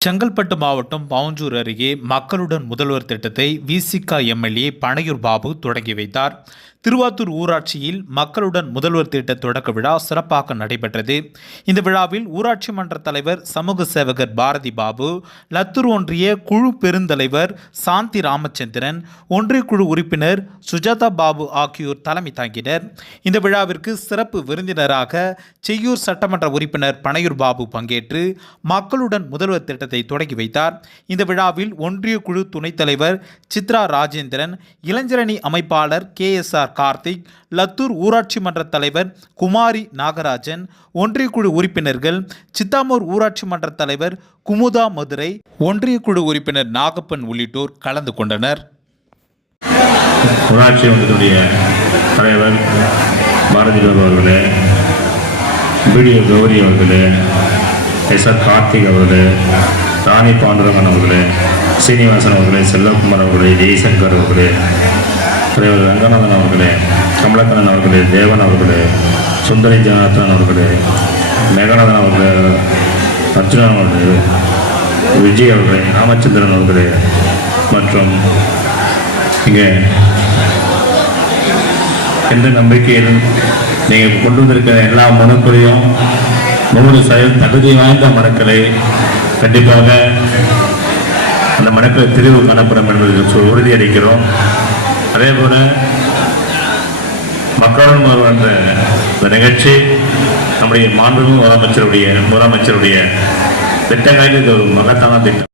செங்கல்பட்டு மாவட்டம் பாவஞ்சூர் அருகே மக்களுடன் முதல்வர் திட்டத்தை விசிக எம்எல்ஏ பனையூர் பாபு தொடங்கி வைத்தார். திருவாத்தூர் ஊராட்சியில் மக்களுடன் முதல்வர் திட்ட தொடக்க விழா சிறப்பாக நடைபெற்றது. இந்த விழாவில் ஊராட்சி மன்ற தலைவர் சமூக சேவகர் பாரதி பாபு லத்தூர் ஒன்றிய குழு பெருந்தலைவர் சாந்தி ராமச்சந்திரன் ஒன்றிய குழு உறுப்பினர் சுஜாதா பாபு ஆகியோர் தலைமை தாங்கினர். இந்த விழாவிற்கு சிறப்பு விருந்தினராக செய்யூர் சட்டமன்ற உறுப்பினர் பனையூர் பாபு பங்கேற்று மக்களுடன் முதல்வர் திட்டத்தை தொடங்கி வைத்தார். இந்த விழாவில் ஒன்றிய குழு துணைத் தலைவர் சித்ரா ராஜேந்திரன் இளைஞரணி அமைப்பாளர் K S R Karthik Lathur ஊராட்சி மன்ற தலைவர் குமாரி நாகராஜன் ஒன்றிய குழு உறுப்பினர்கள் சித்தாமூர் ஊராட்சி மன்ற தலைவர் குமுதா மதுரை ஒன்றிய குழு உறுப்பினர் நாகப்பன் உள்ளிட்டோர் கலந்து கொண்டனர். ஊராட்சி ஒன்றியத்துடைய தலைவர் பாரதி அவர்களே பிடிஓ கௌரி அவர்களே எஸ். ஆர். கார்த்திக் அவர்களே ராணி பாண்டுரங்கன் அவர்களே சீனிவாசன் அவர்களே செல்வகுமார் அவர்களே ஜெய்சங்கர் அவர்களே தலைவர் ரங்கநாதன் அவர்களே கமலக்கண்ணன் அவர்களே தேவன் அவர்களே சுந்தரி ஜனார்த்தன் அவர்களே மேகநாதன் அவர்களே அர்ஜுனன் அவர்களே விஜய் அவர்களே ராமச்சந்திரன் அவர்களே மற்றும் இங்கே எந்த நம்பிக்கையில் நீங்கள் கொண்டு வந்திருக்கிற எல்லா மனுக்களையும் நூறு சதவீதம் தகுதி வாய்ந்த மனுக்களை கண்டிப்பாக அந்த மனுக்களை தெரிவு காணப்படும் என்பதை உறுதியளிக்கிறோம். அதே போல மக்களுடன் முதல்வர் என்ற இந்த நிகழ்ச்சி நம்முடைய மாண்புமிகு முதலமைச்சருடைய முதலமைச்சருடைய திட்டங்களில் இது ஒரு மகத்தான திட்டம்.